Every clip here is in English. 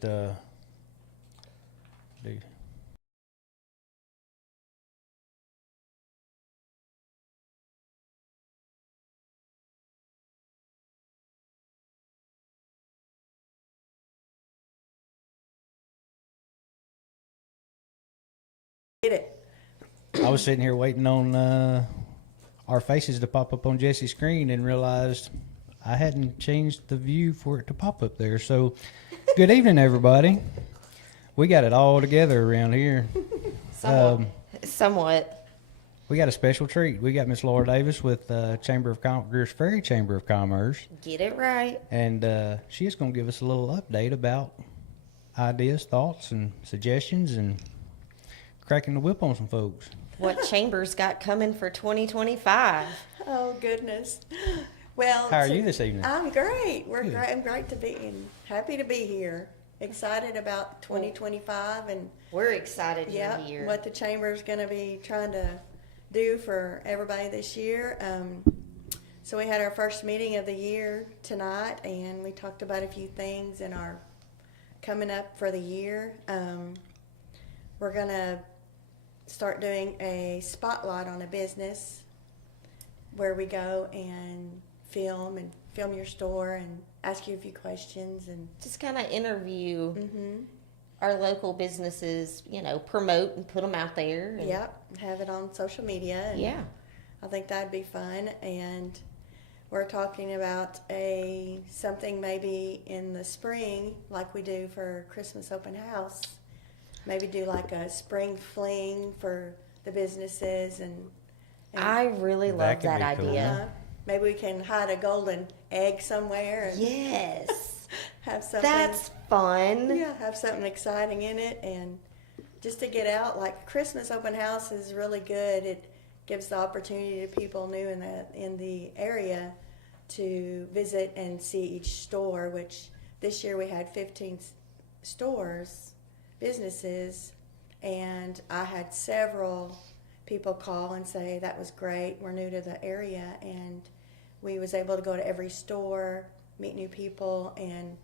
do. Get it. I was sitting here waiting on our faces to pop up on Jesse's screen and realized I hadn't changed the view for it to pop up there. So, good evening, everybody. We got it all together around here. Somewhat. We got a special treat. We got Miss Laura Davis with Greers Ferry Chamber of Commerce. Get it right. And she is going to give us a little update about ideas, thoughts, and suggestions, and cracking the whip on some folks. What Chambers got coming for 2025? Oh goodness. Well, How are you this evening? I'm great. Good. I'm great to be and happy to be here. Excited about 2025 and We're excited you're here. what the chamber's going to be trying to do for everybody this year. So we had our first meeting of the year tonight, and we talked about a few things in our coming up for the year. We're going to start doing a spotlight on a business where we go and film your store and ask you a few questions and Just kind of interview our local businesses, promote and put them out there. And have it on social media. And Yeah. I think that'd be fun. And we're talking about something maybe in the spring, like we do for Christmas open house. Maybe do like a spring fling for the businesses and I really love could that be cool. idea. maybe we can hide a golden egg somewhere and Yes. have something. That's fun. Yeah, have something exciting in it, and just to get out. Like Christmas open house is really good. It gives the opportunity to people new in the area to visit and see each store. Which this year we had 15 stores, businesses, and I had several people call and say that was great. We're new to the area, and we was able to go to every store, meet new people, and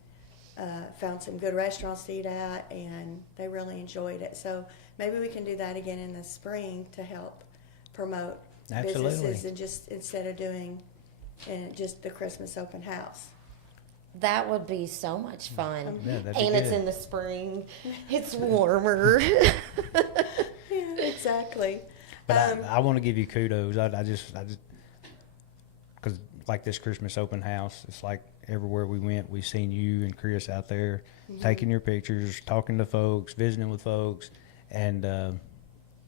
found some good restaurants to eat at, and they really enjoyed it. So maybe we can do that again in the spring to help promote Absolutely. businesses, and just instead of doing just the Christmas open house. That would be so much fun. Yeah, that'd be And it's good. in the spring. It's warmer. Yeah, exactly. But I want to give you kudos. I just, because like this Christmas open house, it's like everywhere we went, we seen you and Chris out there taking your pictures, talking to folks, visiting with folks, and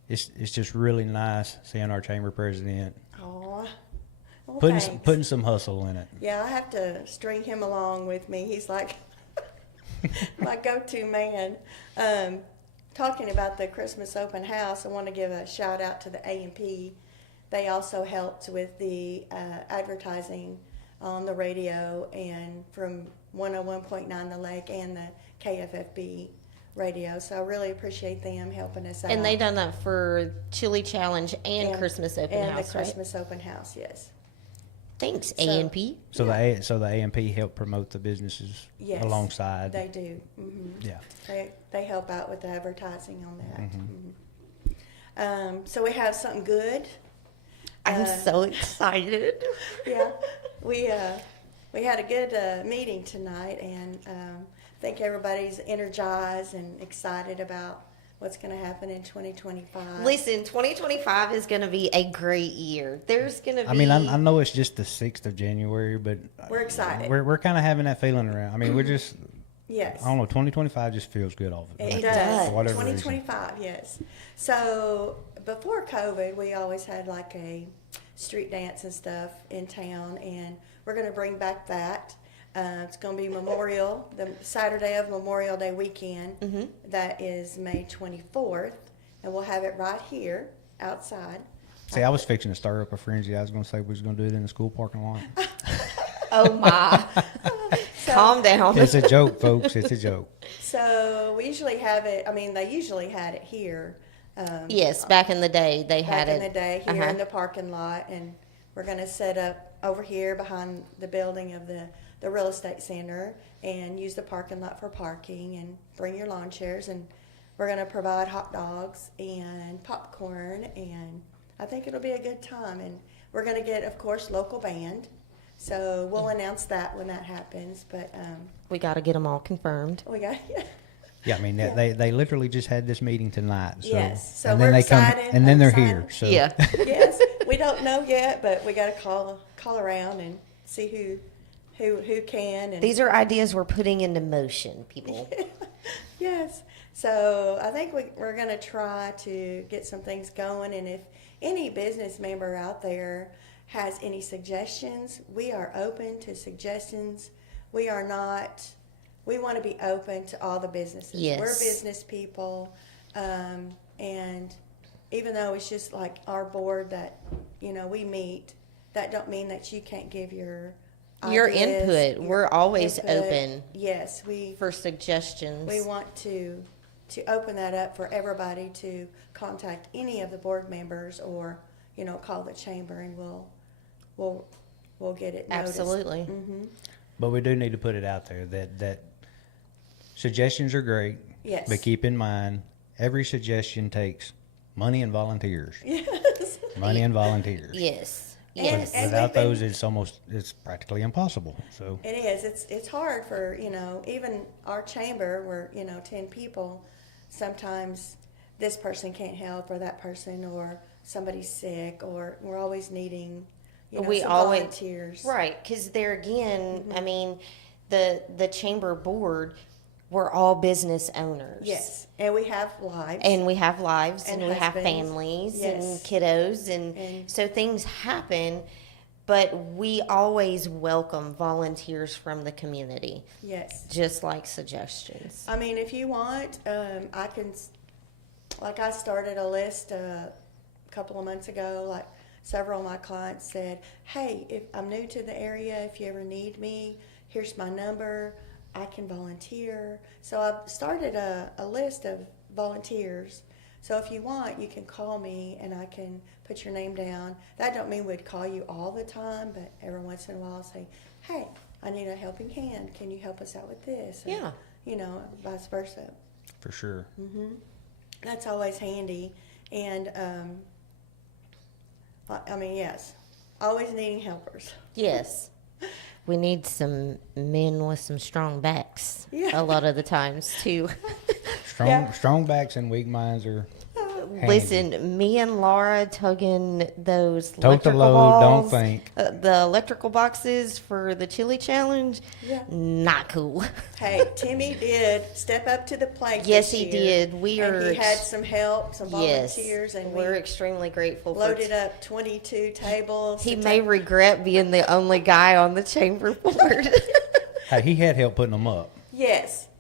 it's just really nice seeing our chamber president Aw. Well, putting thanks. putting some hustle in it. Yeah, I have to string him along with me. He's like my go-to man. Talking about the Christmas open house, I want to give a shout out to the A&P. They also helped with the advertising on the radio and from 101.9 The Lake and the KFFB radio. So I really appreciate them helping us out. And they done that for Chili Challenge and Christmas Open and House, the right? Christmas open house, yes. Thanks, So- A&P. So the AMP help promote the businesses Yes, alongside. They do. Yeah. They help out with the advertising on that. So we have something good. I'm Uh, so excited. Yeah, we had a good meeting tonight, and I think everybody's energized and excited about what's going to happen in 2025. Listen, 2025 is going to be a great year. There's going to be. I mean, I know it's just the 6th of January, but We're excited. We're kind of having that feeling around. I mean, we're just, Yes. I don't know, 2025 just feels good off it. It Like, does. for whatever reason. 2025, yes. So before COVID, we always had like a street dance and stuff in town, and we're going to bring back that. It's going to be the Saturday of Memorial Day weekend. That is May 24th, and we'll have it right here outside. See, I was fixing to stir up a frenzy. I was going to say we was going to do it in the school parking lot. Oh my! Calm down. It's a joke, folks. It's a joke. So we usually have it. I mean, they usually had it here. Yes, back in the day they Back had in it. the day here in the parking lot, and We're going to set up over here behind the building of the real estate center and use the parking lot for parking and bring your lawn chairs. And we're going to provide hot dogs and popcorn, and I think it'll be a good time. And we're going to get, of course, local band. So we'll announce that when that happens. But We got to get them all confirmed. we got Yeah, I mean, they literally just had this meeting tonight. So, Yes, so and then we're they come, excited. and then I'm they're excited. here. So Yeah. Yes, we don't know yet, but we got to call around and see who can. And These are ideas we're putting into motion, people. yes, so I think we're going to try to get some things going. And if any business member out there has any suggestions, we are open to suggestions. We are not. We want to be open to all the businesses. Yes. We're business people, and even though it's just like our board that we meet, that don't mean that you can't give your Your ideas, input. We're always input. open Yes, we for suggestions. we want to open that up for everybody to contact any of the board members or call the chamber, and we'll get it noticed. Absolutely. but we do need to put it out there that suggestions are great. Yes. But keep in mind, every suggestion takes money and volunteers. Yes. Money and volunteers. Yes. And- Yes. and Without we've been- those, it's practically impossible. So It is. It's hard for even our chamber. We're 10 people. Sometimes this person can't help, or that person, or somebody's sick, or we're always needing We some always- volunteers. Right, because there again, I mean, the chamber board, we're all business owners. Yes, and we have lives. And we have lives, and, And we have husbands. families Yes. and kiddos, and And- so things happen. But we always welcome volunteers from the community, Yes. just like suggestions. I mean, if you want, I can. Like I started a list a couple of months ago. Like several of my clients said, "Hey, if I'm new to the area, if you ever need me, here's my number. I can volunteer." So I've started a list of volunteers. So if you want, you can call me and I can put your name down. That don't mean we'd call you all the time, but every once in a while I'll say, "Hey, I need a helping hand. Can you help us out with this?" And, Yeah. Vice versa. for sure. That's always handy. And I mean, yes, always needing helpers. Yes. We need some men with some strong backs Yeah. a lot of the times, too. Strong backs and weak minds are handy. Listen, me and Laura tugging those Tote the electrical load, don't balls, think. the electrical boxes for the chili challenge, Yeah. not cool. Hey, Timmy did step up to the plate. Yes, this he year, did. We and are he had some help, some Yes, volunteers, and we're we extremely grateful. loaded up 22 tables. He to may take- regret being the only guy on the chamber board. Hey, he had help putting them up.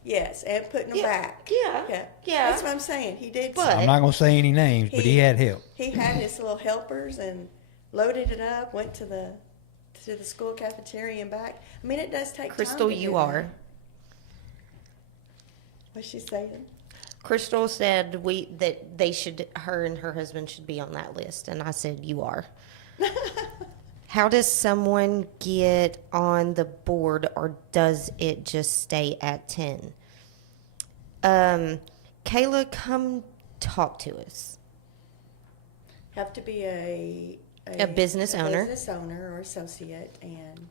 Yes, and putting them back. yeah. That's what I'm saying. He did. But- I'm not gonna say any names, but he had help. He had his little helpers and loaded it up. Went to the school cafeteria and back. I mean, it does take Crystal, time. to you do are. that. What's she saying? Crystal said her and her husband should be on that list, and I said you are. How does someone get on the board, or does it just stay at 10? Kayla, come talk to us. Have to be a business owner. business owner or associate, and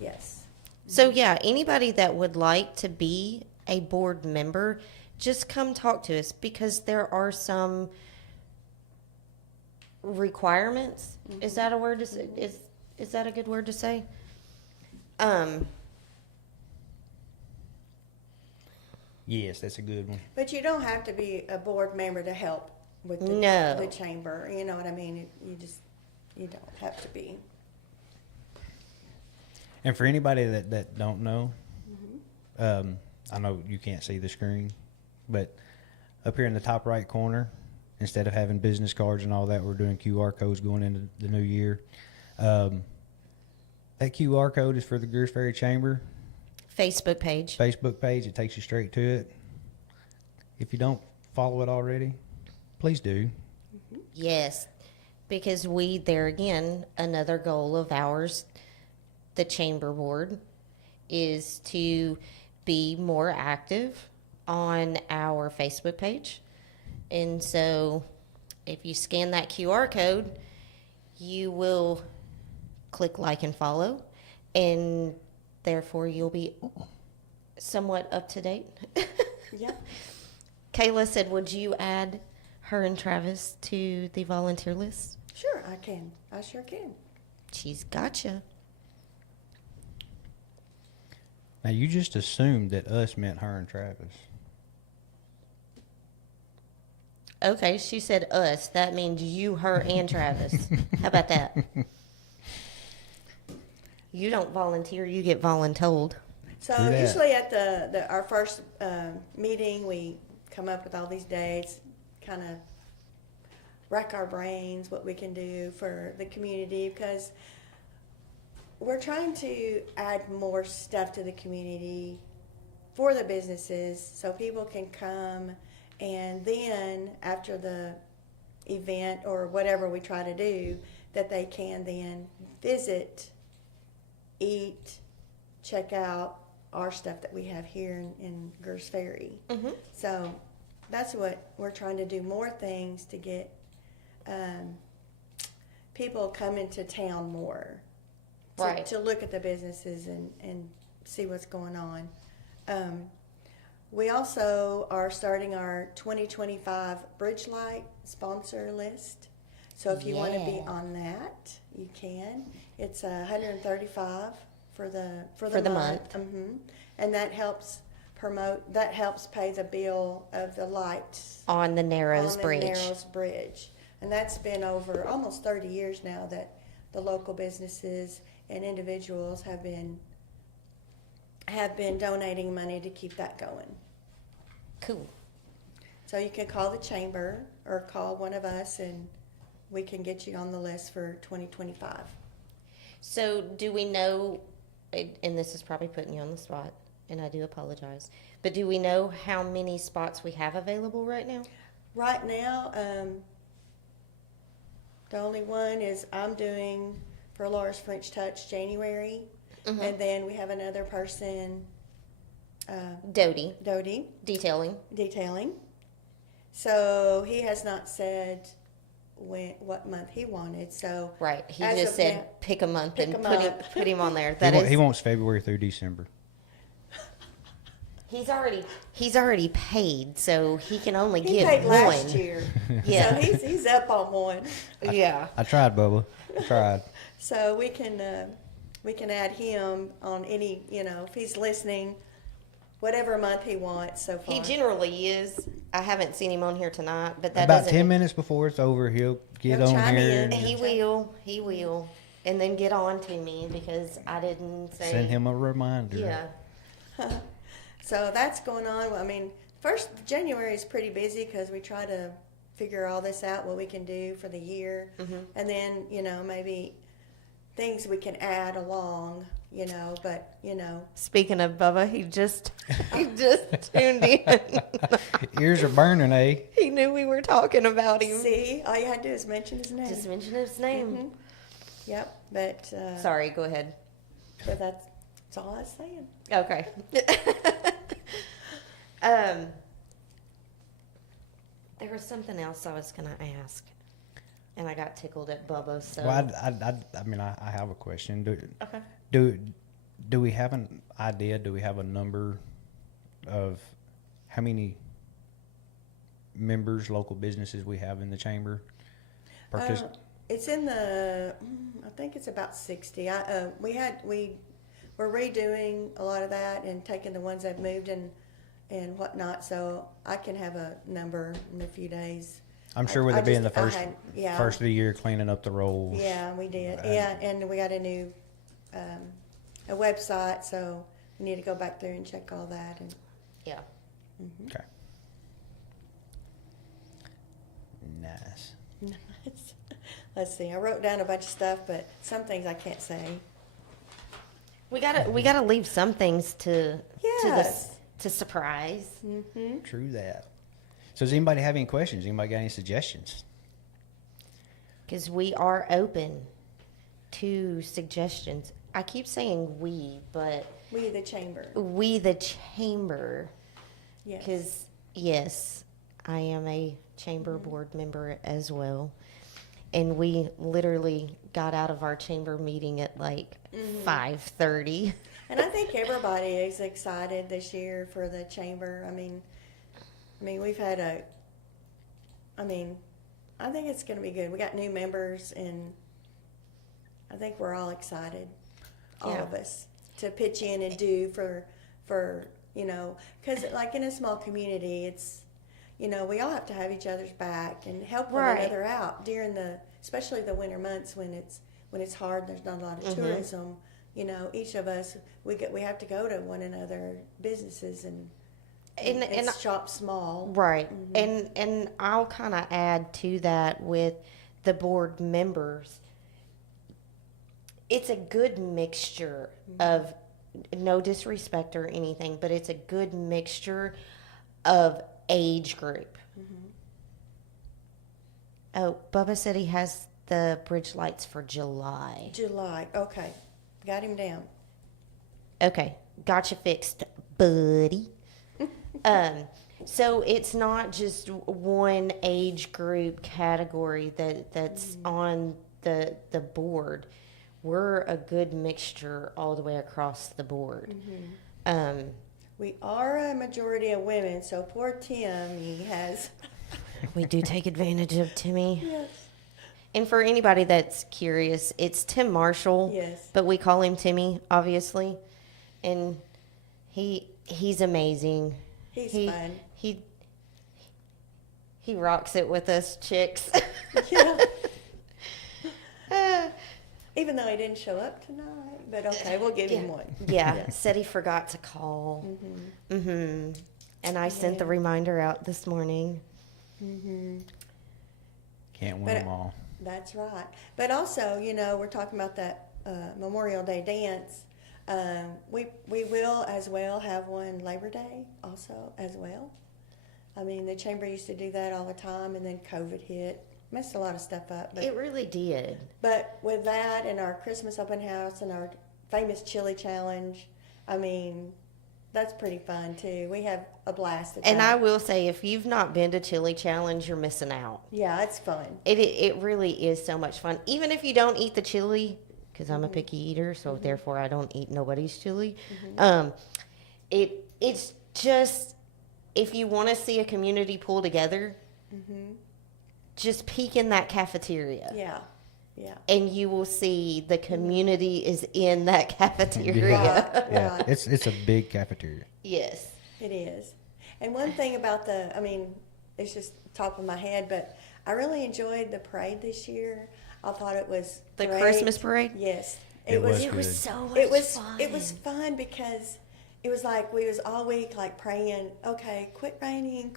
yes. So yeah, anybody that would like to be a board member, just come talk to us, because there are some requirements. Is that a word to say? Is that a good word to say? Yes, that's a good one. But you don't have to be a board member to help with the, No. the chamber. You know what I mean? You don't have to be. And for anybody that don't know, I know you can't see the screen, but up here in the top right corner, instead of having business cards and all that, we're doing QR codes going into the new year. That QR code is for the Greers Ferry Chamber Facebook page. Facebook page. It takes you straight to it. If you don't follow it already, please do. Yes. because there again, another goal of ours, the chamber board, is to be more active on our Facebook page. And so if you scan that QR code, you will click like and follow, and therefore you'll be somewhat up to date. Yeah. Kayla said, would you add her and Travis to the volunteer list? Sure, I can. I sure can. She's gotcha. Now, you just assumed that us meant her and Travis. Okay, she said us. That means you, her, and Travis. How about that? You don't volunteer, you get voluntold. So True that. usually at our first meeting, we come up with all these dates, kind of rack our brains what we can do for the community, because we're trying to add more stuff to the community for the businesses so people can come, and then after the event or whatever we try to do, that they can then visit, eat, check out our stuff that we have here in Gers Ferry. Mm-hmm. So that's what we're trying to do, more things to get people come into town more. Right. To look at the businesses and see what's going on. We also are starting our 2025 Bridge Light sponsor list. So if you want to be Yeah. on that, you can. It's $135 for the month. Mm-hmm. And that helps pay the bill of the lights On the Narrows on the Bridge. Narrows Bridge. And that's been over almost 30 years now that the local businesses and individuals have been donating money to keep that going. Cool. So you can call the chamber or call one of us, and we can get you on the list for 2025. So do we know, and this is probably putting you on the spot, and I do apologize, but do we know how many spots we have available right now? Right now, the only one is I'm doing for Laura's French Touch January, Mhm. and then we have another person, Dodie, Dodie, detailing. detailing. So he has not said what month he wanted. So Right. He As just of said now- pick a month pick and a put him on there. He, That wa- is, he wants February through December. he's already paid, so he can only he get paid one. last year. Yeah. So he's up on one. Yeah. I tried, Bubba. I tried. So we can add him on any, if he's listening, whatever month he wants so far. He generally is. I haven't seen him on here tonight, but that About doesn't 10 minutes before it's over, he'll get He'll on chime here in. and He will, and then get on to me because I didn't say. send him a reminder. Yeah. So that's going on. I mean, first January is pretty busy because we try to figure all this out, what we can do for the year, and then maybe things we can add along. But Speaking of Bubba, he just tuned in. Ears are burning, eh? He knew we were talking about him. see, all you had to do is mention his name. Just mention his name. Yep, but Sorry, go ahead. but that's all I was saying. Okay. There was something else I was gonna ask, and I got tickled at Bubba. So Well, I mean, I have a question. okay. Do we have an idea? Do we have a number of how many members, local businesses we have in the chamber? It's in the, I think it's about 60. We're redoing a lot of that and taking the ones that moved and whatnot. So I can have a number in a few days. I'm sure with I it being the just- I first had- yeah. first of the year, cleaning up the rolls. Yeah, we did. Yeah, and we got a new a website, so we need to go back there and check all that. And Yeah. Okay. Nice. let's see. I wrote down a bunch of stuff, but some things I can't say. We gotta leave some things to Yes. to surprise. True that. So does anybody have any questions? Anybody got any suggestions? because we are open to suggestions. I keep saying we, but We, the chamber. we, the chamber, Yes. because yes, I am a chamber board member as well. And we literally got out of our chamber meeting at like 5:30. And I think everybody is excited this year for the chamber. I mean, we've had I think it's going to be good. We got new members, and I think we're all excited, all Yeah. of us, to pitch in and do for because like in a small community, it's, we all have to have each other's back and help one Right. another out during especially the winter months when it's hard and there's not a lot of tourism. Each of us, we have to go to one another businesses and shop small. Right. And I'll kind of add to that with the board members. It's a good mixture of, no disrespect or anything, but it's a good mixture of age group. Oh, Bubba said he has the bridge lights for July. July, okay, got him down. Okay, gotcha fixed, buddy. So it's not just one age group category that's on the board. We're a good mixture all the way across the board. We are a majority of women, so poor Tim, he has. We do take advantage of Timmy. Yes. And for anybody that's curious, it's Tim Marshall. Yes. But we call him Timmy, obviously. And he's amazing. He's he, fun. He rocks it with us chicks. Yeah. Even though he didn't show up tonight, but okay, we'll give him one. Yeah, said he forgot to call. And I sent the Yeah. reminder out this morning. Can't win But- them all. That's right. But also, we're talking about that Memorial Day dance. We will as well have one Labor Day also as well. I mean, the chamber used to do that all the time, and then COVID hit, messed a lot of stuff up. But It really did. But with that and our Christmas open house and our famous chili challenge, I mean, that's pretty fun too. We have a blast at And I that. will say, if you've not been to Chili Challenge, you're missing out. Yeah, it's fun. It really is so much fun. Even if you don't eat the chili, because I'm a picky eater, so therefore I don't eat nobody's chili. It's just, if you want to see a community pull together, just peek in that cafeteria. Yeah, yeah. And you will see the community is in that cafeteria. Right, Yeah, right. it's a big cafeteria. Yes. It is. And one thing about it's just top of my head, but I really enjoyed the parade this year. I thought it was The great. Christmas parade? Yes. It was It was good. so much It was fun. it was fun because it was like we was all week like praying, okay, quit raining.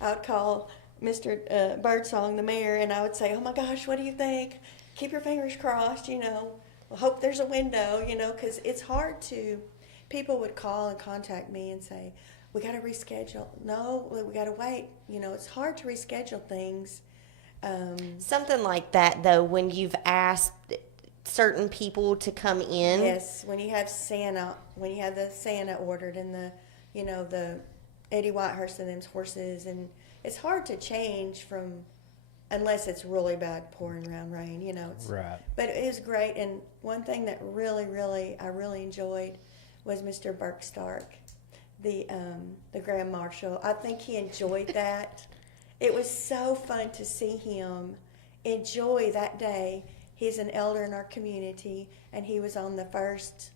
I would call Mr. Birdsong, the mayor, and I would say, oh my gosh, what do you think? Keep your fingers crossed, hope there's a window, because it's hard people would call and contact me and say, we got to reschedule. No, we got to wait. It's hard to reschedule things. Something like that, though, when you've asked certain people to come in. Yes, when you have the Santa ordered and the Eddie Whitehurst and them's horses, and it's hard to change unless it's really bad pouring around rain, Right. But it was great, and one thing that I really enjoyed was Mr. Burke Stark, the Grand Marshal. I think he enjoyed that. It was so fun to see him enjoy that day. He's an elder in our community, and he was on the first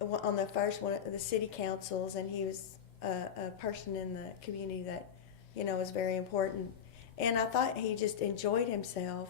one of the city councils, and he was a person in the community that was very important. And I thought he just enjoyed himself.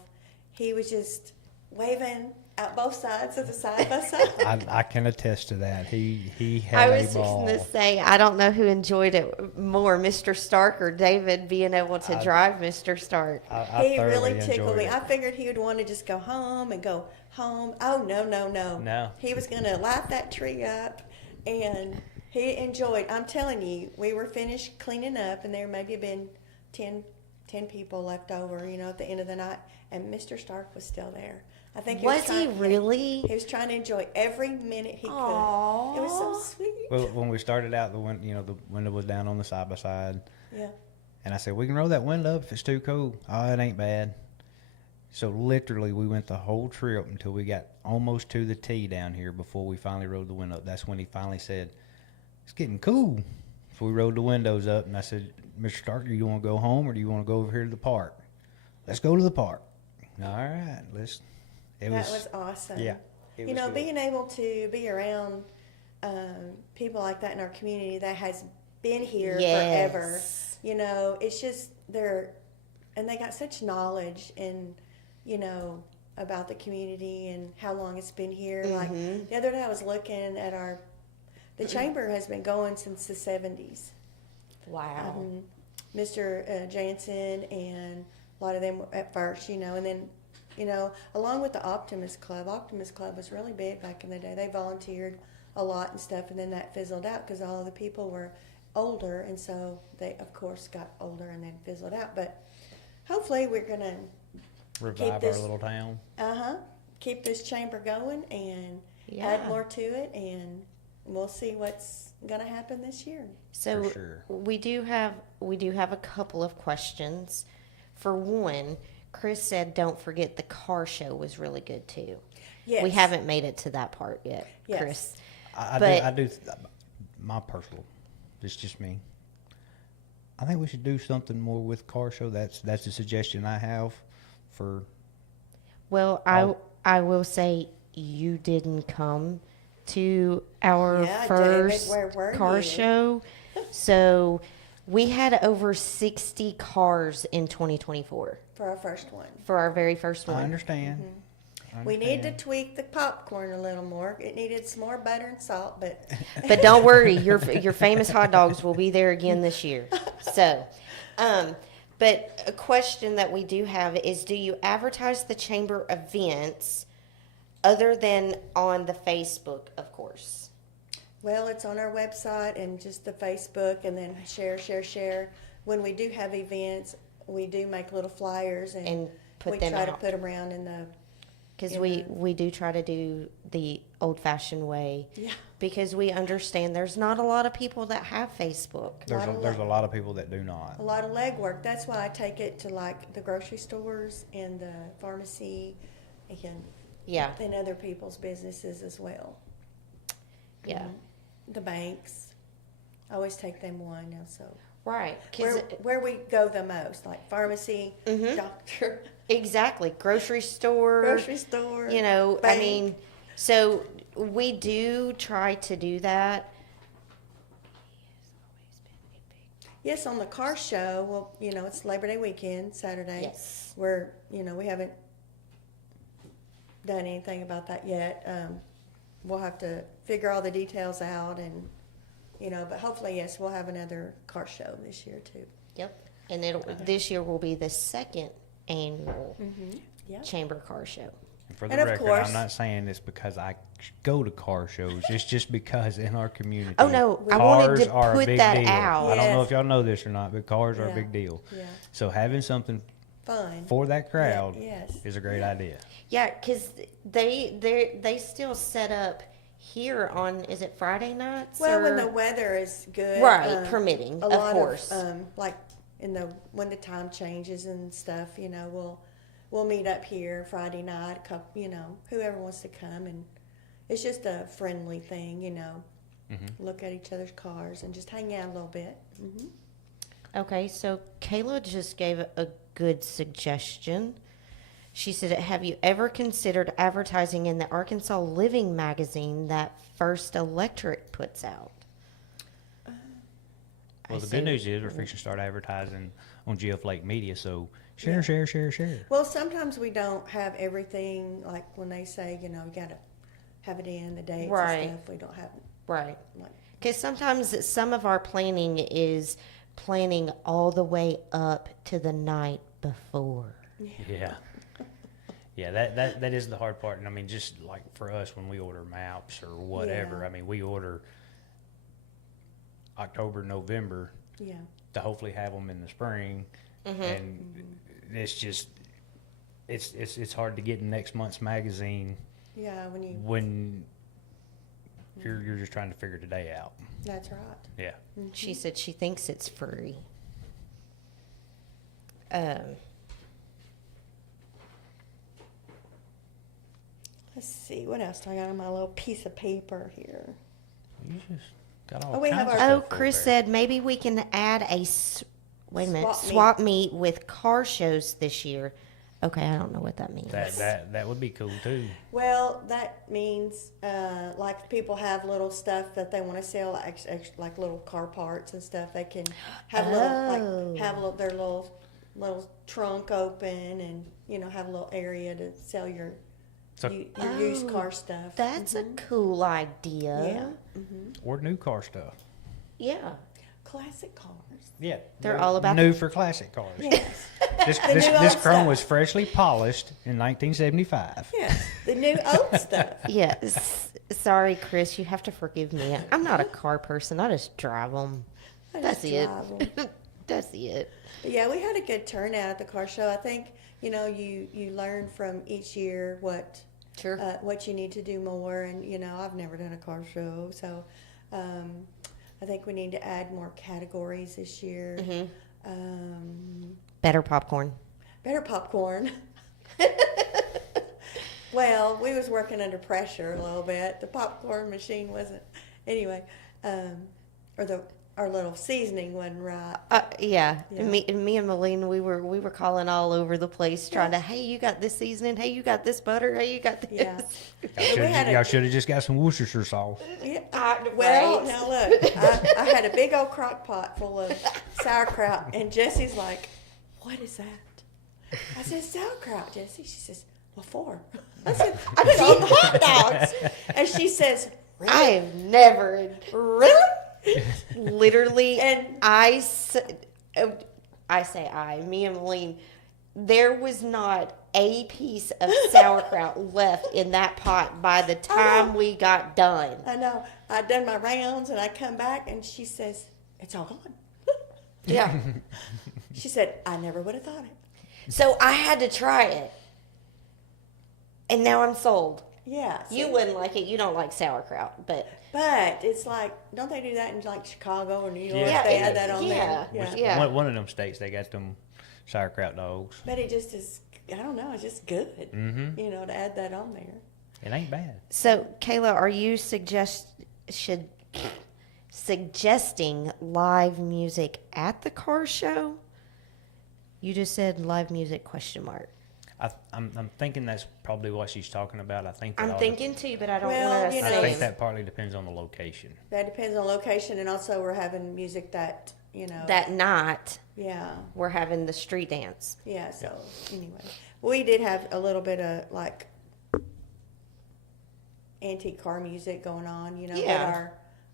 He was just waving out both sides of the side by side. I can attest to that. He I had was a ball. fixing to say, I don't know who enjoyed it more, Mr. Stark or David being able to drive Mr. Stark. I He thoroughly really tickled enjoyed me. it. I figured he would want to just go home and go home. Oh, no. No. He was going to light that tree up, and he enjoyed. I'm telling you, we were finished cleaning up, and there maybe been 10 10 people left over, you know, at the end of the night, and Mr. Stark was still there. I think Was he trying, really? He was trying to enjoy every minute he Aw. could. It was so sweet. Well, when we started out, the window was down on the side by side, Yeah. and I said, we can roll that window up if it's too cold. Oh, it ain't bad. So literally, we went the whole trip until we got almost to the T down here before we finally rolled the window up. That's when he finally said, it's getting cool. So we rolled the windows up, and I said, Mr. Stark, do you want to go home or do you want to go over here to the park? Let's go to the park. All right, let's. That was awesome. Yeah. You know, being able to be around people like that in our community that has been here forever, Yes. you know, it's just and they got such knowledge and, you know, about the community and how long it's been here. Like the other day I was looking at the chamber has been going since the 70s. Wow. Mr. Jansen and a lot of them at first, you know, and then, you know, along with the Optimist Club was really big back in the day. They volunteered a lot and stuff, and then that fizzled out because all of the people were older, and so they, of course, got older and then fizzled out. But hopefully we're going to revive this- our little town. keep this chamber going and Yeah. add more to it, and we'll see what's going to happen this year. So For sure. we do have a couple of questions. For one, Chris said, "Don't forget the car show was really good too." Yes. We haven't made it to that part yet, Yes. Chris. I But- do. My personal, it's just me. I think we should do something more with car show. That's a suggestion I have for. Well, I will say you didn't come to our Yeah, first David, where were car you? show, so we had over 60 cars in 2024 For our first one. for our very first I one. understand. I We need to understand. tweak the popcorn a little more. It needed some more butter and salt, but But don't worry, your famous hot dogs will be there again this year. So, but a question that we do have is: do you advertise the chamber events other than on the Facebook, of course? well, it's on our website and just the Facebook, and then share. When we do have events, we do make little flyers And put we them try to out. put them around in the Because Yeah. we do try to do the old-fashioned way. Yeah. Because we understand there's not a lot of people that have Facebook. There's a lot of people that do not. a lot of legwork. That's why I take it to like the grocery stores and the pharmacy and Yeah, other people's businesses as well. yeah, The banks. I always take them one also. right. 'Cause Where we go the most, like pharmacy, Mm-hmm. doctor, exactly, grocery store. grocery store. You know, I bank. mean, so we do try to do that. Yes, on the car show, well, you know, it's Labor Day weekend, Saturday. Yes. We're, you know, we haven't done anything about that yet. We'll have to figure all the details out and, you know, but hopefully, yes, we'll have another car show this year too. Yep. And this year will be the second annual Yeah. chamber car show. And for the And of record, course- I'm not saying this because I go to car shows. It's just because in our community, Oh, no, I wanted to cars are a put big that deal. out. I don't know Yes. if y'all know this or not, but cars are a Yeah. big deal. Yeah. So having something Fun. for that crowd yes. is a great idea. Yeah, because they still set up here on, is it Friday nights? Well, when or- the weather is good. Right, permitting, a of lot course. Like when the time changes and stuff, you know, we'll meet up here Friday night. You know, whoever wants to come, and it's just a friendly thing, you know. Look at each other's cars and just hang out a little bit. Okay, so Kayla just gave a good suggestion. She said, "Have you ever considered advertising in the Arkansas Living magazine that First Electric puts out?" Well, I the say- good news is we're fixing to start advertising on GeoFlake Media. So share. Well, sometimes we don't have everything like when they say, you know, you got to have it in the dates Right. and stuff. We don't have Right. like Because sometimes some of our planning is planning all the way up to the night before. Yeah. Yeah, that is the hard part. And I mean, just like for us when we order maps or whatever, Yeah. I mean, we order October, November yeah. to hopefully have them in the spring. and it's just it's hard to get in next month's magazine Yeah, when you're just trying to figure the day out. that's right. Yeah. She said she thinks it's free. Let's see, what else do I got on my little piece of paper here? You just got all Oh, we have kinds of our- stuff Oh, over Chris there. said maybe we can add wait a minute, swap meet with car shows this year. Okay, I don't know what that means. That would be cool too. Well, that means like people have little stuff that they want to sell, like little car parts and stuff. They can have their little trunk open, and have a little area to sell your So- your used car stuff. That's a cool idea. Yeah, Or new car stuff. Yeah. classic cars. Yeah. They're all about new for classic cars. Yes, This new this old chrome stuff. was freshly polished in 1975. yes, the new old stuff. Yes. Sorry, Chris. You have to forgive me. I'm not a car person. I just drive them. I That's just it. drive 'em. That's it. But yeah, we had a good turnout at the car show. I think you learn from each year what Sure. what you need to do more. And I've never done a car show, so I think we need to add more categories this year. Better popcorn. Better popcorn. Well, we was working under pressure a little bit. The popcorn machine wasn't. Anyway, our little seasoning wasn't right. Yeah. Yeah. Me and Malene, we were calling all over the place trying to, hey, you got this seasoning. Hey, you got this butter. Hey, you got this. Yeah. Y'all should have just got some Worcestershire sauce. Yeah. Well, Well, now look, I had a big old crock pot full of sauerkraut, and Jesse's like, "What is that?" I said, "Sauerkraut, Jesse." She says, "What for?" I said, "I put it on the hot dogs." And she says, "Really?" I've never, Really? literally, And- I say me and Malene, there was not a piece of sauerkraut left in that pot by the time we got done. I know. I'd done my rounds, and I come back, and she says, "It's all gone." Yeah. She said, "I never would have thought it." So I had to try it. And now I'm sold. Yeah. You see? wouldn't like it. You don't like sauerkraut, but But it's like, don't they do that in like Chicago or New York? Yeah, They yeah. add that on Yeah. there. Which- Yeah. One of them states they got them sauerkraut dogs. But it just is, I don't know, it's just good, Mm-hmm. to add that on there. It ain't bad. so Kayla, are you suggesting live music at the car show? You just said live music ? I'm thinking that's probably what she's talking about. I think. I'm that thinking too, but I don't Well, want to you I know, think say. that partly depends on the location. That depends on location, and also we're having music that, That night, yeah, we're having the street dance. yeah, so anyway. We did have a little bit of like antique car music going on, Yeah.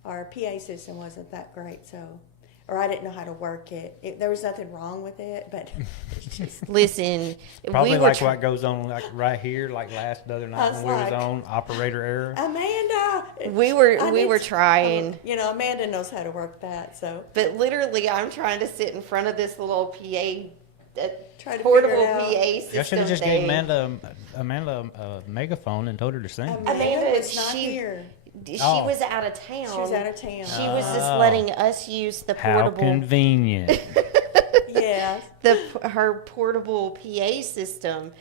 but our PA system wasn't that great, so, or I didn't know how to work it. There was nothing wrong with it, but it's just, Listen, Probably we were like what goes on like right here, like the other night was when we was like- on operator error. Amanda! we were I we need were to- trying. Amanda knows how to work that, so. But literally, I'm trying to sit in front of this little PA, Try to portable figure it out. PA Y'all should system have just thing. gave Amanda a megaphone and told her to sing. Amanda, was not she- here. She Oh. was out of town. She was out of town. She was just Oh. letting us use the How portable, convenient. Yes. her portable PA system.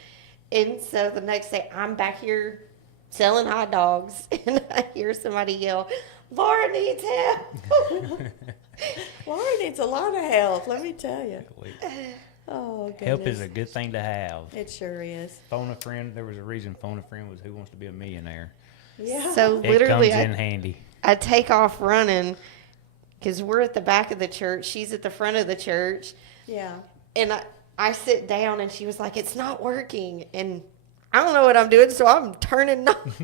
And so the next day, I'm back here selling hot dogs, and I hear somebody yell, "Laura needs help!" Laura needs a lot of help, let me tell you. Oh, goodness. Help is a good thing to have. It sure is. Phone a friend. There was a reason Phone a Friend was Who Wants to Be a Millionaire. Yeah. So It literally, comes in handy. I take off running because we're at the back of the church. She's at the front of the church. Yeah. And I sit down, and she was like, "It's not working." And I don't know what I'm doing, so I'm turning knobs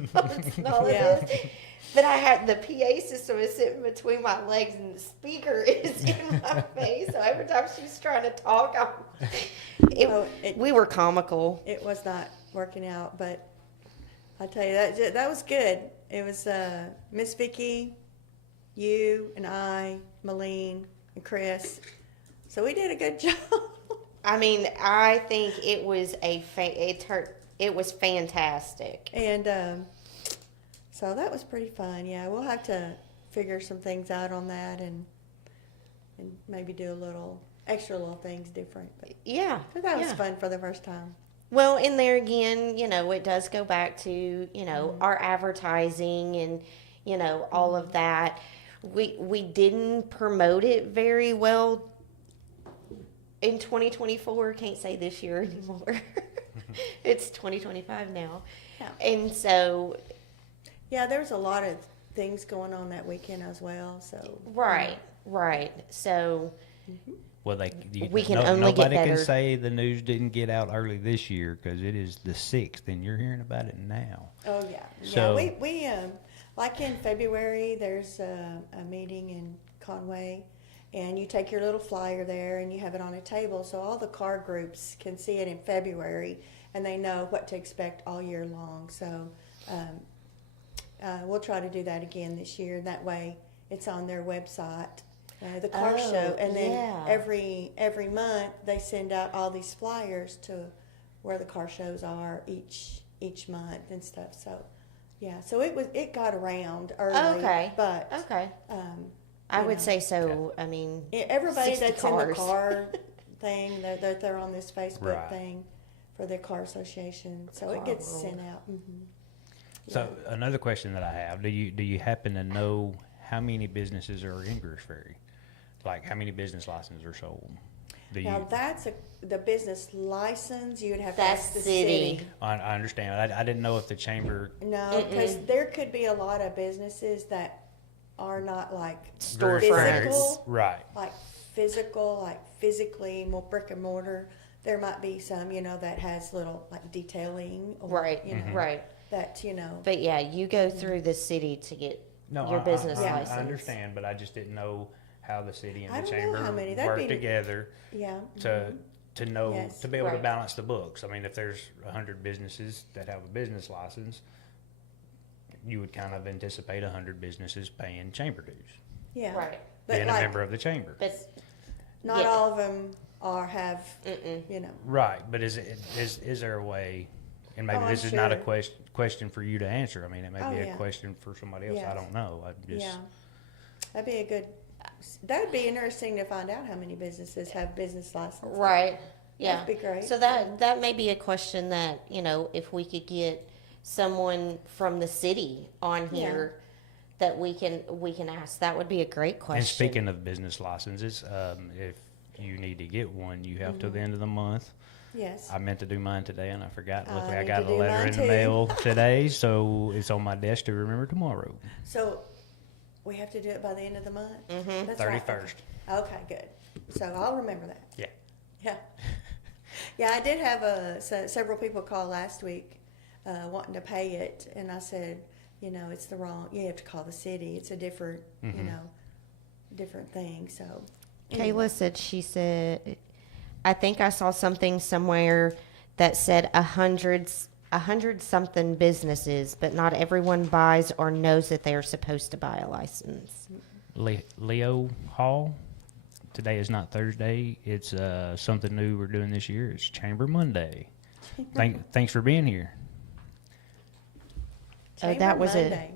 and all of Yeah. this. But I had the PA system is sitting between my legs, and the speaker is in my face. So every time she's trying to talk, we were comical. It was not working out, but I tell you, that was good. It was Miss Vicky, you, and I, Malene, and Chris. So we did a good job. I mean, I think it was it was fantastic. And so that was pretty fun. Yeah, we'll have to figure some things out on that and maybe do a little extra little things different. But Yeah. 'cause that was yeah. fun for the first time. Well, and there again, it does go back to, our advertising and, all of that. We didn't promote it very well in 2024. Can't say this year anymore. It's 2025 now. Yeah. And so, Yeah, there was a lot of things going on that weekend as well. So right. So, Well, We can only get nobody better. can say the news didn't get out early this year because it is the 6th, and you're hearing about it now. Oh yeah, So- yeah. We like in February, there's a meeting in Conway, and you take your little flyer there and you have it on a table, so all the car groups can see it in February, and they know what to expect all year long. So we'll try to do that again this year. That way, it's on their website. The car Oh, show, and then yeah. every month they send out all these flyers to where the car shows are each month and stuff. So yeah, so it got around early, Okay. but okay. you I would know. say so. I mean, everybody 60 that's in the cars. car thing, they're on this Facebook Right. thing for the car association, so it Car gets world. sent out. So another question that I have: Do you happen to know how many businesses are in Greers Ferry? Like how many business licenses are sold? Do you? Now that's the business license. You would have to That's ask the city. city. I understand. I didn't know if the chamber. No, because there could be a lot of businesses that are not like Greers Ferry- physical, Right. like physically more brick and mortar. There might be some, that has little like detailing, or, right, Mm-hmm. right. that But yeah, you go through the city to get No, your business I license. understand, but I just didn't know how the city and I the don't know chamber how many. That'd work be- together yeah. to know Yes. to be able to Right. balance the books. I mean, if there's 100 businesses that have a business license, you would kind of anticipate 100 businesses paying chamber dues, Yeah. Right. But being like, a member of the chamber. But not yeah. all of them have, mm-mm. Right, but is there a way? And maybe Oh, I'm this is not a sure. question for you to answer. I mean, it may Oh, be a yeah. question for somebody else. I Yes. don't know. I just yeah. That'd be interesting to find out how many businesses have business licenses. Right. Yeah. That'd be great. So that may be a question that, if we could get someone from the city on Yeah. here that we can ask, that would be a great question. And speaking of business licenses, if you need to get one, you have till the end of the month. Yes. I meant to do mine today, and I forgot. I Luckily, I need got to a do letter mine in the too. mail today, so it's on my desk to remember tomorrow. So we have to do it by the end of the month? Mhm. That's right. 31st. Okay, good. So I'll remember that. Yeah. Yeah. Yeah, I did have several people call last week wanting to pay it, and I said, it's the wrong, you have to call the city. It's a different, different thing, so. Kayla said, I think I saw something somewhere that said 100 something businesses, but not everyone buys or knows that they are supposed to buy a license. Leo Hall. Today is not Thursday. It's something new we're doing this year. It's Chamber Monday. Thanks for being here. Oh, Chamber that was Monday.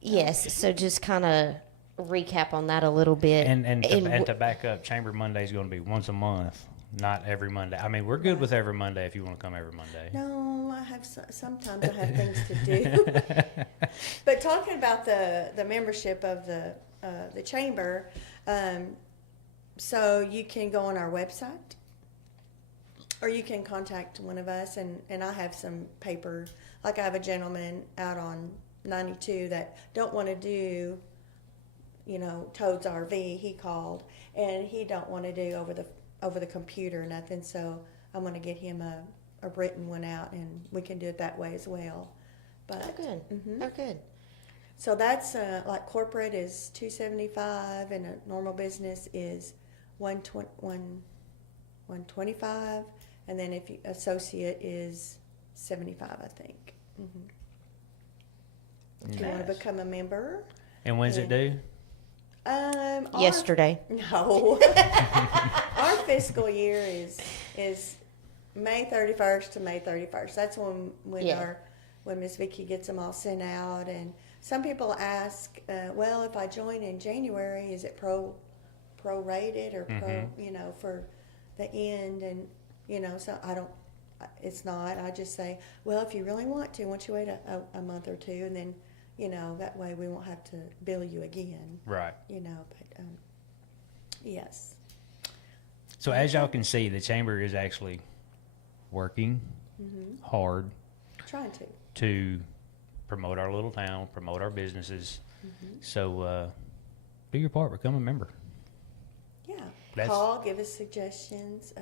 Yes, so just kind of recap on that a little bit. And to back up, Chamber Monday is going to be once a month, not every Monday. I mean, we're good with every Monday if you want to come every Monday. No, I have sometimes I have things to do. But talking about the membership of the chamber, so you can go on our website, or you can contact one of us, and I have some paper. Like I have a gentleman out on 92 that don't want to do, Toad's RV. He called, and he don't want to do over the computer or nothing. So I'm going to get him a written one out, and we can do it that way as well. But Oh, good. Oh, good. so that's like corporate is $275, and a normal business is $125, and then if you associate is $75, I think. If you want to Nice. become a member, And when's it due? our- Yesterday. No, our fiscal year is May 31st to May 31st. That's when Yeah. when Miss Vicki gets them all sent out. And some people ask, well, if I join in January, is it prorated or for the end? And so I don't. It's not. I just say, well, if you really want to, once you wait a month or two, and then that way we won't have to bill you again. Right. But yes. So as y'all can see, the chamber is actually working hard Trying to promote our little town, promote our businesses. So do your part, become a member. Yeah. That's- Call, give us suggestions,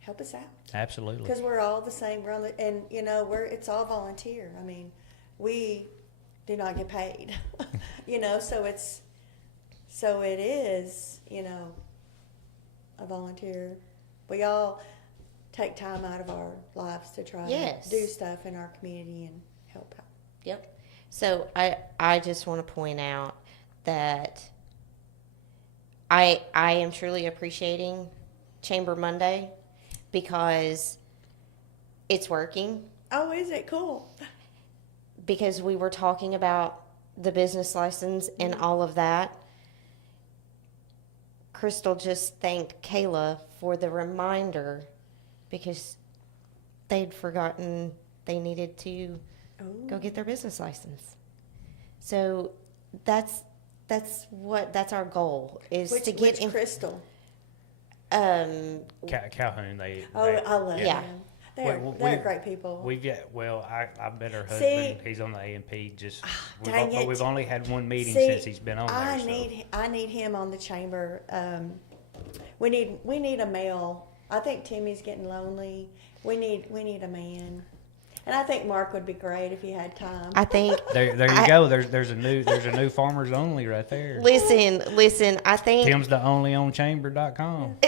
help us out. Absolutely. Because we're all the same. We're on the, and it's all volunteer. I mean, we do not get paid. So it is, a volunteer. We all take time out of our lives to try Yes. to do stuff in our community and help out. Yep. So I just want to point out that I am truly appreciating Chamber Monday because it's working. Oh, is it cool? Because we were talking about the business license and all of that. Crystal just thanked Kayla for the reminder because they'd forgotten they needed to go get their business license. So that's our goal is Which to get in. Crystal? Calhoun, they. Oh, they- I love Yeah. them. They're we've- great people. We've got, I bet her husband, See- he's on the A&P, just, dang it. we've only had one meeting See, since he's been on there, I need him on the chamber. We need a male. I think Timmy's getting lonely. We need a man. And I think Mark would be great if he had time. I think. There you go, there's a new farmers only right there. Listen. I think. Tim's the only on chamber.com.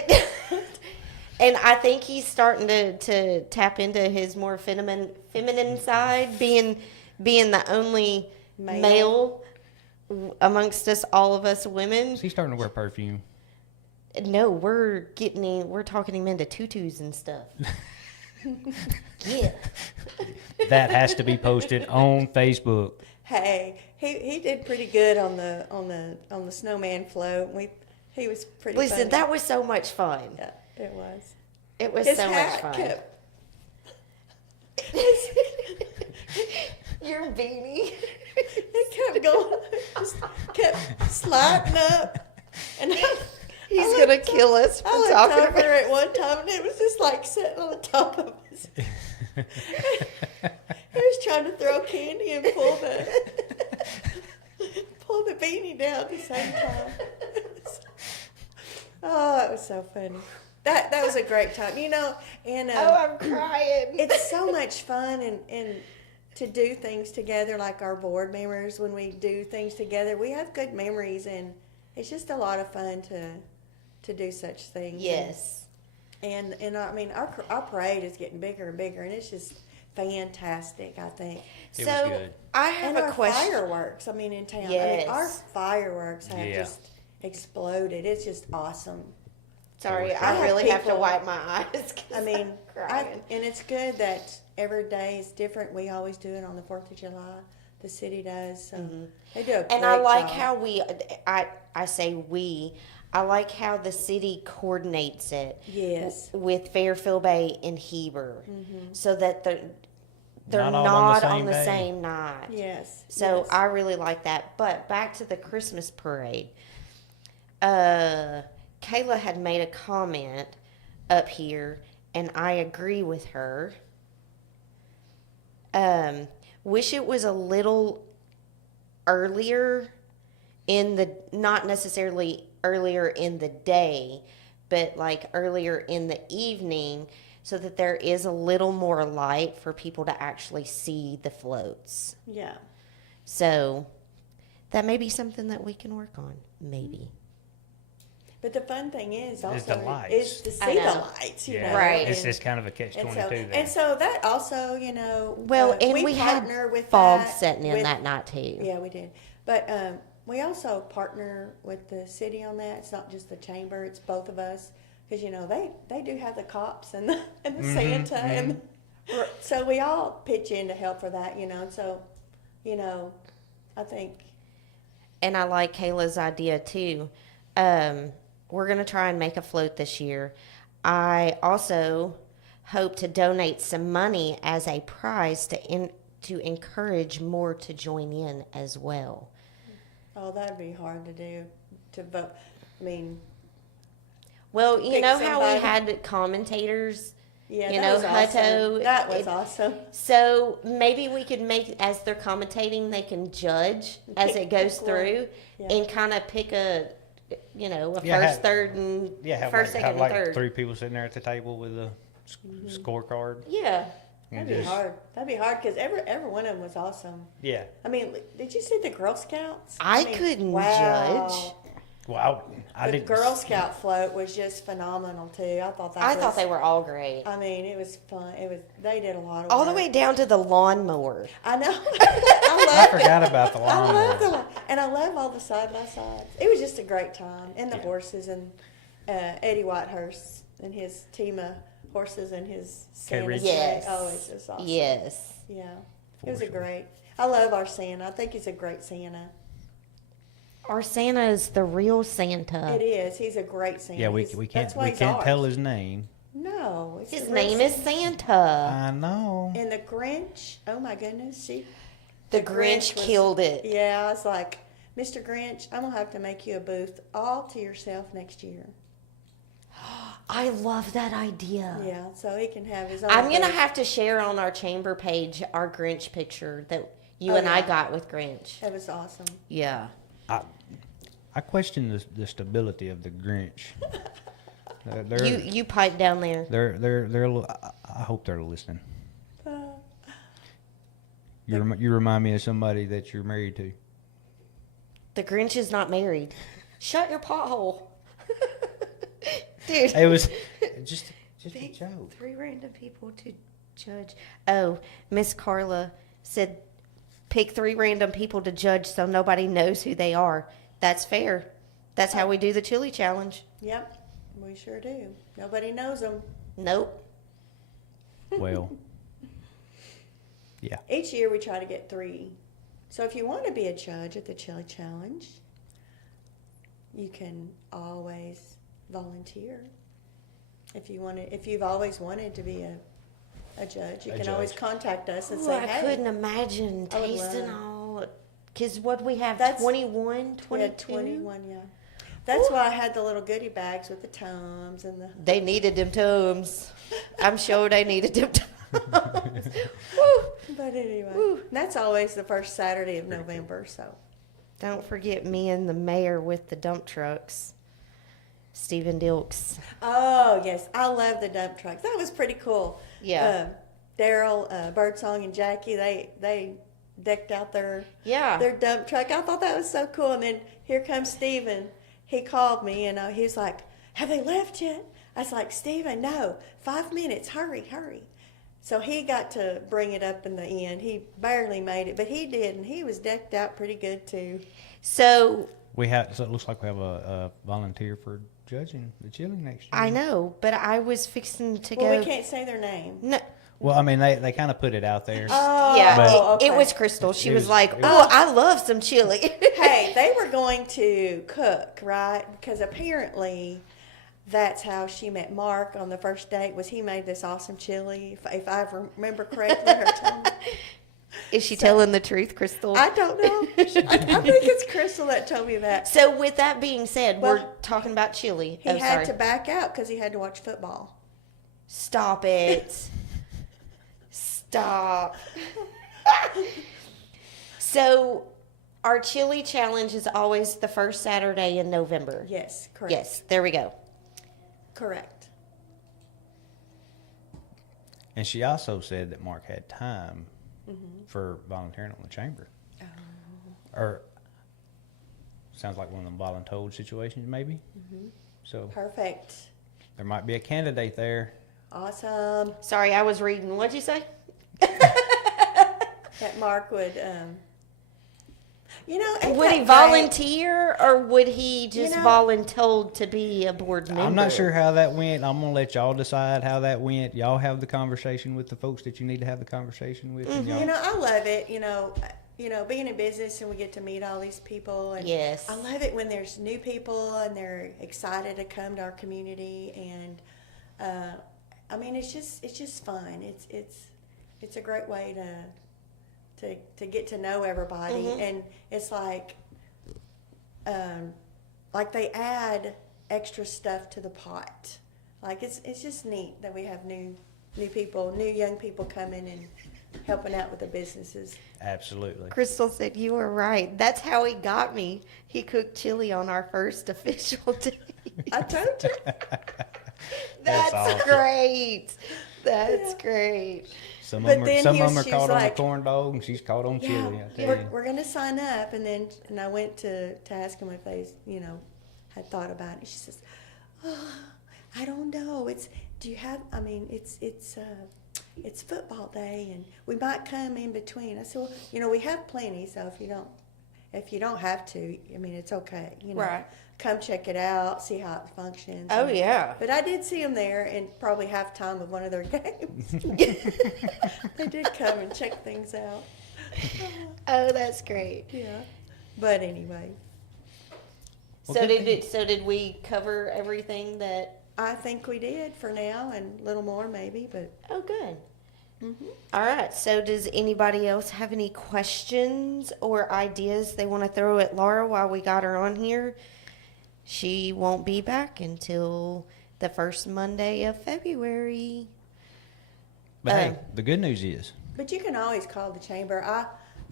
And I think he's starting to tap into his more feminine side, being the only male amongst us, all of us women. He's starting to wear perfume. No, we're talking him into tutus and stuff. Yeah. That has to be posted on Facebook. Hey, he did pretty good on the snowman float. He was pretty. Listen, funny. that was so much fun. Yeah, it was. It was His so much hat fun. Your beanie. It kept going, just kept sliding up, and He's gonna kill us for I looked talking over about. at one time, and it was just like sitting on the top of his. He was trying to throw candy and pull the beanie down at the same time. Oh, it was so funny. That was a great time, and I'm crying. it's so much fun and to do things together, like our board members. When we do things together, we have good memories, and it's just a lot of fun to do such things. Yes. And I mean, our parade is getting bigger and bigger, and it's just fantastic, I think. It So was good. I have And a our question. fireworks, I mean, in town. I mean, Yes. our fireworks have Yeah. just exploded. It's just awesome. Sorry, I I have really have to people- wipe my eyes. 'Cause I mean, I'm crying. and it's good that every day is different. We always do it on the 4th of July. The city does. So they do a great And I like job. how I say we. I like how the city coordinates it. Yes. With Fairfield Bay and Heber, so that they're Not all not on on the the same same day. night. Yes. So yes. I really like that. But back to the Christmas parade. Kayla had made a comment up here, and I agree with her. Wish it was a little earlier not necessarily earlier in the day, but like earlier in the evening, so that there is a little more light for people to actually see the floats. Yeah. So that may be something that we can work on, maybe. But the fun thing is also the lights. is to I see the know. lights, Yeah. Right. It's and- just kind of a catch-22 and so, there. and so that also, Well, and we had partner with fog that setting in with- that night too. Yeah, we did. But we also partner with the city on that. It's not just the chamber; it's both of us. Because they do have the cops and the Santa and so we all pitch in to help for that. And so I think And I like Kayla's idea too. We're going to try and make a float this year. I also hope to donate some money as a prize to encourage more to join in as well. oh that'd be hard to do to vote. I mean, Well, you Pick know how we somebody. had commentators? yeah, You that know, was awesome. Hutto, That was it- awesome. So maybe we could make, as they're commentating, they can judge as Pick- it goes pick one. through Yeah. and kind of pick a Yeah, first, have- third, and Yeah, have first, like, second, have like and third. 3 people sitting there at the table with a scorecard. Yeah. And That'd be just- hard. That'd be hard because every one of them was awesome. Yeah. I mean, did you see the Girl Scouts? I mean, couldn't wow. judge. Well, I The didn't. Girl Scout float was just phenomenal too. I thought that. I was, thought they were all great. I mean, it was fun. They did a lot of All the work. way down to the lawnmower. I know. I I love forgot about the I love the lawnmower. and I love all the side by sides. It was just a great time, and the Yeah. horses and Eddie Whitehurst and his team of horses and his Santa Rich. sleigh. Yes. Oh, it's just awesome. Yes. Yeah, it was a For sure. great. I love our Santa. I think he's a great Santa. Our Santa is the real Santa. It is. He's a great Santa. Yeah, we He's- can't that's why we he's can't ours. tell his name. No, it's His the real name is Santa. Santa. I know. And the Grinch. Oh my goodness, The Grinch was- killed it. Yeah, I was like, Mr. Grinch, I'm gonna have to make you a booth all to yourself next year. I love that idea. Yeah, so he can have his own. I'm gonna booth. have to share on our chamber page our Grinch picture that you Oh, and I yeah. got with Grinch. That was awesome. Yeah. I question the stability of the Grinch. They're, You pipe down there. they're a little- I hope they're listening. Uh, You remind me of somebody that you're married to. The Grinch is not married. Shut your pothole. Dude. It was just a joke. 3 random people to judge. Oh, Miss Carla said pick 3 random people to judge so nobody knows who they are. That's fair. That's how we do the chili challenge. yep, we sure do. Nobody knows them. Nope. Well, yeah. Each year we try to get 3. So if you want to be a judge at the Chili Challenge, you can always volunteer. If you've always wanted to be a judge, you A can always judge. contact us and Ooh, say, I hey. couldn't imagine I would tasting love- all. Because what we have, That's- 21, We 22? had 21, yeah. That's why I had the little goodie bags with the Tums and the. They needed them Tums. I'm sure they needed them Tums. Woo. But anyway, that's always the first Saturday of November. So Don't forget me and the mayor with the dump trucks. Stephen Dilks. oh yes, I love the dump trucks. That was pretty cool. Yeah. Daryl, Birdsong, and Jackie they decked out their Yeah. dump truck. I thought that was so cool. And then here comes Stephen. He called me and he was like, "Have they left yet?" I was like, "Stephen, no, 5 minutes. Hurry, hurry." So he got to bring it up in the end. He barely made it, but he did, and he was decked out pretty good too. So So it looks like we have a volunteer for judging the chili next year. I know, but I was fixing to Well, go. we can't say their name. No. Well, I mean, they kind of put it out there. Oh, Yeah, But- it was Crystal. She It was was- like, it was- "Oh, I love some chili." Hey, they were going to cook, right? Because apparently that's how she met Mark on the first date. Was he made this awesome chili? If I remember correctly, her telling me. Is she telling the truth, Crystal? I don't know. I think it's Crystal that told me that. So, with that being said, Well, we're talking about chili. He Oh, had sorry. to back out because he had to watch football. Stop it. Stop. So, our chili challenge is always the first Saturday in November. Yes, correct. Yes, there we go. Correct. And she also said that Mark had time for volunteering on the chamber. Or sounds like one of them voluntold situations, maybe. So Perfect. there might be a candidate there. Awesome. Sorry, I was reading. What'd you say? That Mark would, You know, ain't Would he that great? volunteer or would he just know- voluntold to be a board member? I'm not sure how that went. I'm gonna let y'all decide how that went. Y'all have the conversation with the folks that you need to have the conversation with. And y'all, You know, I love it. You know, being in business and we get to meet all these people. And Yes. I love it when there's new people and they're excited to come to our community. And I mean, it's just fun. It's a great way to get to know everybody. And it's like they add extra stuff to the pot. Like it's just neat that we have new people, new young people coming and helping out with the businesses. absolutely. Crystal said you were right. That's how he got me. He cooked chili on our first official day. I told you. That's awesome. great. That's great. Some But of them then are, some of them are she's caught on like- a corn dog, and she's caught on chili. I tell you. we're gonna sign up, and I went to ask them if they had thought about it. She says, "Oh, I don't know. Do you have? I mean, it's football day, and we might come in between." I said, "Well, we have plenty. So if you don't have to, I mean, it's okay. Right. Come check it out, see how it functions." Oh, yeah. But I did see them there, in probably halftime of one of their games. They did come and check things out. Oh, that's great. Yeah. But anyway, Well, So good did we cover everything that? I think we did for now, and a little more maybe, but Oh, good. All right. So does anybody else have any questions or ideas they want to throw at Laura while we got her on here? She won't be back until the first Monday of February. But hey, the good news is, But you can always call the chamber.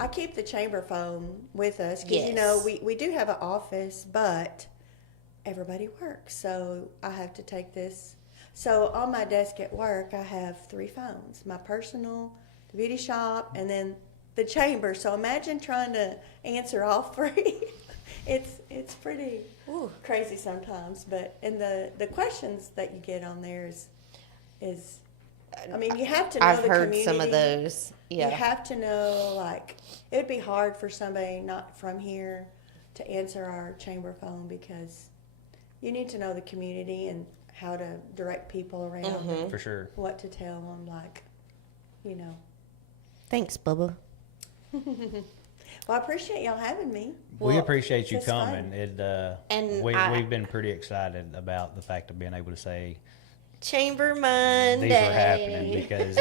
I keep the chamber phone with us because Yes. we do have an office, but everybody works, so I have to take this. So on my desk at work, I have 3 phones: my personal, the beauty shop, and then the chamber. So imagine trying to answer all 3. It's pretty Ooh. crazy sometimes, and the questions that you get on there is. I mean, you have to know I've the heard community. some of those. Yeah. You have to know, like, it would be hard for somebody not from here to answer our chamber phone because you need to know the community and how to direct people around and for sure. what to tell them, like, Thanks, Bubba. Well, I appreciate y'all having me. We Well, appreciate you it's fun. coming. And We've been pretty excited about the fact of being able to say Chamber Monday. these are happening because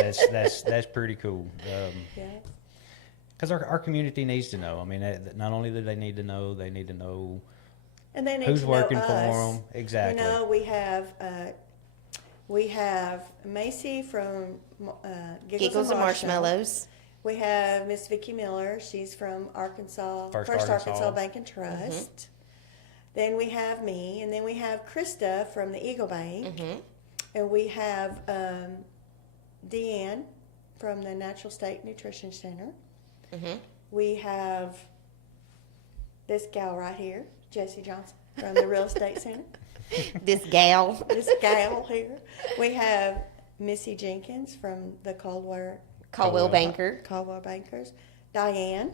that's pretty cool. Yeah. Because our community needs to know. I mean, not only do they need to know, they need to know And they need who's to know working us. for them. Exactly. We have Macy from Giggles and Marshmallows. We have Miss Vicki Miller. She's from Arkansas, First Arkansas Arkansas. Bank and Trust. Then we have me, and then we have Krista from the Eagle Bank, and we have Deanne from the Natural State Nutrition Center. We have this gal right here, Jessie Johnson from the Real Estate Center. This gal. This gal here. We have Missy Jenkins from the Caldwell Caldwell. Banker. Caldwell Bankers. Diane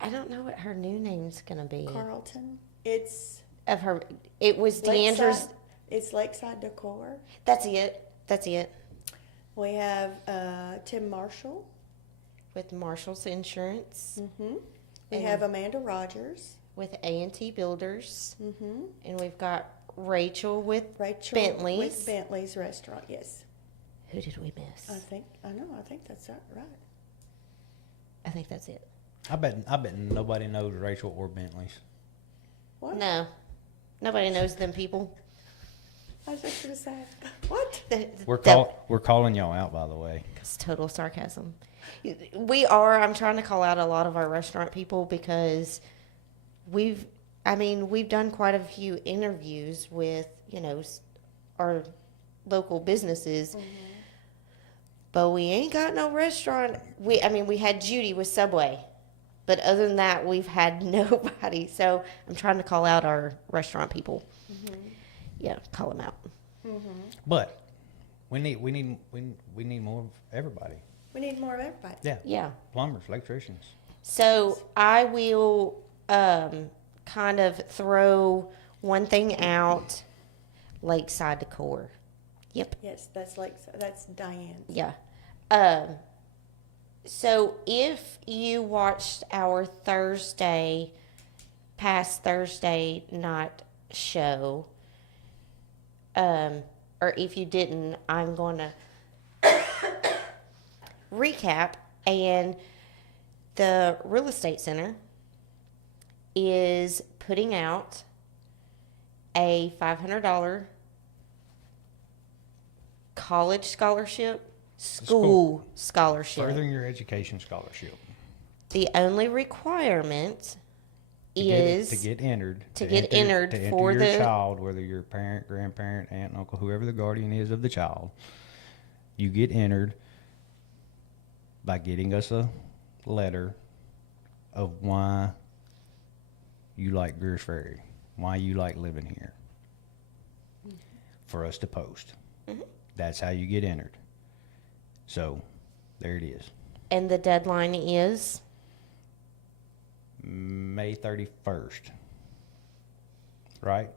I don't know what her new name's gonna be. Carlton. It's Of her, it was Deandra's. Lakeside, it's Lakeside Decor. That's it. That's it. We have Tim Marshall. With Marshall's Insurance, We And- have Amanda Rogers. with A&T Builders, Mm-hmm. and we've got Rachel with Rachel Bentley's. with Bentley's Restaurant. Yes, Who did we miss? I think that's right. I think that's it. I bet nobody knows Rachel or Bentley's. What? No, nobody knows them people. I was just gonna say what? We're calling y'all out, by the way. It's total sarcasm. We are. I'm trying to call out a lot of our restaurant people because we've done quite a few interviews with, our local businesses, but we ain't got no restaurant. We had Judy with Subway, but other than that, we've had nobody. So I'm trying to call out our restaurant people. Yeah, call them out. But we need more of everybody. We need more of everybody. Yeah. Yeah. Plumbers, electricians. So I will kind of throw one thing out, Lakeside Decor. Yep. Yes, that's Diane. Yeah. So if you watched our past Thursday night show, or if you didn't, I'm going to recap. And the real estate center is putting out a $500 college scholarship, school scholarship. Furthering your education scholarship. The only requirement is to get entered. to get entered to for enter your the- child, whether you're parent, grandparent, aunt, uncle, whoever the guardian is of the child. You get entered by getting us a letter of why you like Greers Ferry, why you like living here, for us to post. That's how you get entered. So, there it is. And the deadline is May 31st. Right?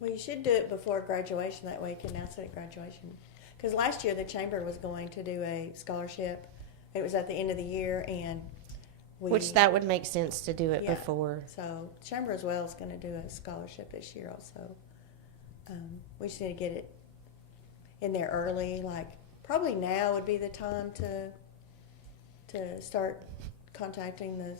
Well, you should do it before graduation. That way you can announce it at graduation. Because last year the chamber was going to do a scholarship. It was at the end of the year, and which that would make sense to do it Yeah. before. So chamber as well is going to do a scholarship this year also. We just need to get it in there early. Like probably now would be the time to start contacting the,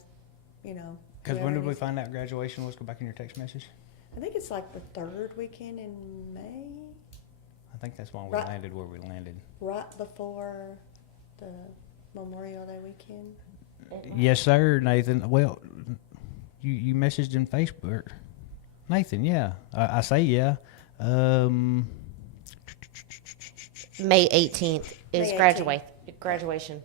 Because whoever when did we needs- find out graduation was? Go back in your text message. I think it's like the third weekend in May, I think that's why we Right. landed where we landed. right before the Memorial Day weekend. Yes, sir, Nathan. Well, you messaged in Facebook. Nathan, yeah. I say yeah. May 18th is May 18th. graduation.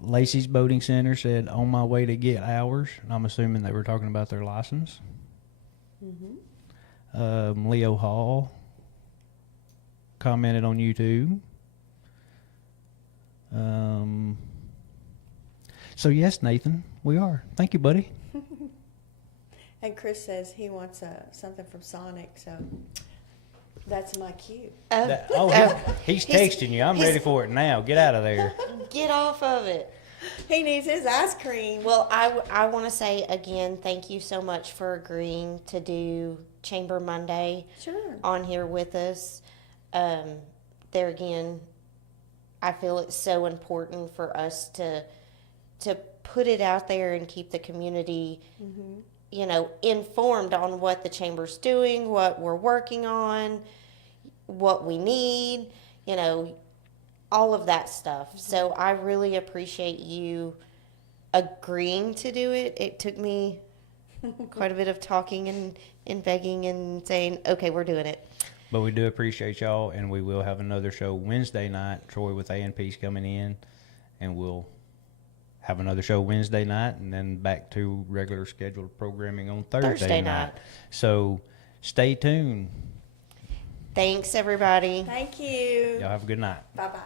Lacey's Boating Center said on my way to get ours. And I'm assuming they were talking about their license. Leo Hall commented on YouTube. So yes, Nathan, we are. Thank you, buddy. And Chris says he wants something from Sonic, so that's my cue. He's texting you. I'm ready for it now. Get out of there. Get off of it. He needs his ice cream. Well, I want to say again, thank you so much for agreeing to do Chamber Monday Sure. on here with us. There again, I feel it's so important for us to put it out there and keep the community, informed on what the chamber's doing, what we're working on, what we need, all of that stuff. So I really appreciate you agreeing to do it. It took me quite a bit of talking and begging and saying, okay, we're doing it. But we do appreciate y'all, and we will have another show Wednesday night. Troy with A&P's coming in, and we'll have another show Wednesday night, and then back to regular scheduled programming on Thursday night. So stay tuned. Thanks, everybody. Thank you. Y'all have a good night. Bye-bye.